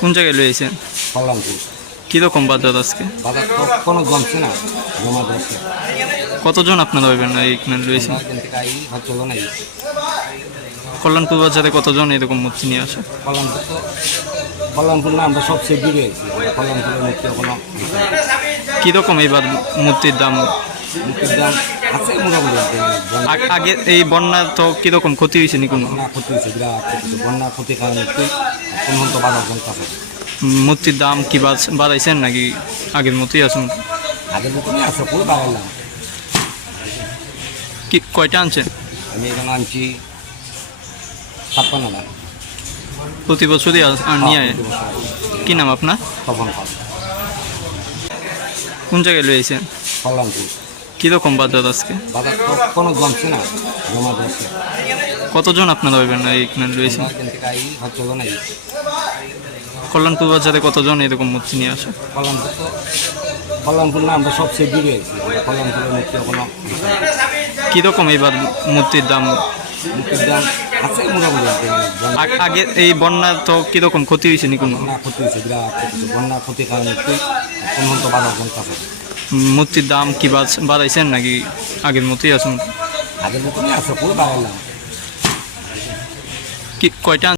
কোন জায়গায় রয়েছেন কল্যাণপুর কীরকম বাজার আজকে? বাজার তো কোনো জমছে না জমা কতজন আপনারা হইবেন এইখানে রয়েছেন এখান থেকে আই হচ্ছে না কল্যাণপুর বাজারে কতজন এরকম মূর্তি নিয়ে আসে? কল্যাণপুর তো কল্যাণপুর না আমরা সবচেয়ে দূরে আছি কল্যাণপুরের মূর্তি কোনো কীরকম এইবার মূর্তির দাম? আছে মোটামুটি আগে এই বন্যা তো কীরকম ক্ষতি হয়েছে নি কোনো? ক্ষতি হয়েছে বিরাট ক্ষতি বন্যা ক্ষতির কারণে কোনো তো বাজার জমতেছে মূর্তির দাম কি বাড়াইছেন নাকি আগের মতোই আছেন? আগের মতনই আছে পুরো বাড়াইলাম কি কয়টা আনছেন? আমি এখানে আনছি ছাপ্পান্ন দাম প্রতি বছরই নিয়ে কি নাম আপনার? কোন জায়গায় রয়েছেন? কল্যাণপুর। কীরকম বাজার আজকে? বাজার তো কোনো জমছে না জমা কতজন আপনারা হইবেন এইখানে রয়েছেন? কল্যাণপুর বাজারে কতজন এরকম মূর্তি নিয়ে আসে কল্যাণপুর কল্যাণপুর না আমরা সবচেয়ে দূরে আছি কল্যাণপুরের মূর্তি কীরকম এইবার মূর্তির দাম? মূর্তির দাম আছে মোটামুটি। আগে এই বন্যা তো কীরকম ক্ষতি হয়েছে নি কোনো? ক্ষতি হয়েছে বিরাট ক্ষতি বন্যা ক্ষতির কারণে তো বাজার মূর্তির দাম কি বাড়- বাড়াইছেন নাকি আগের মতোই আছেন? আগের মতনই আছে পুরো কি কয়টা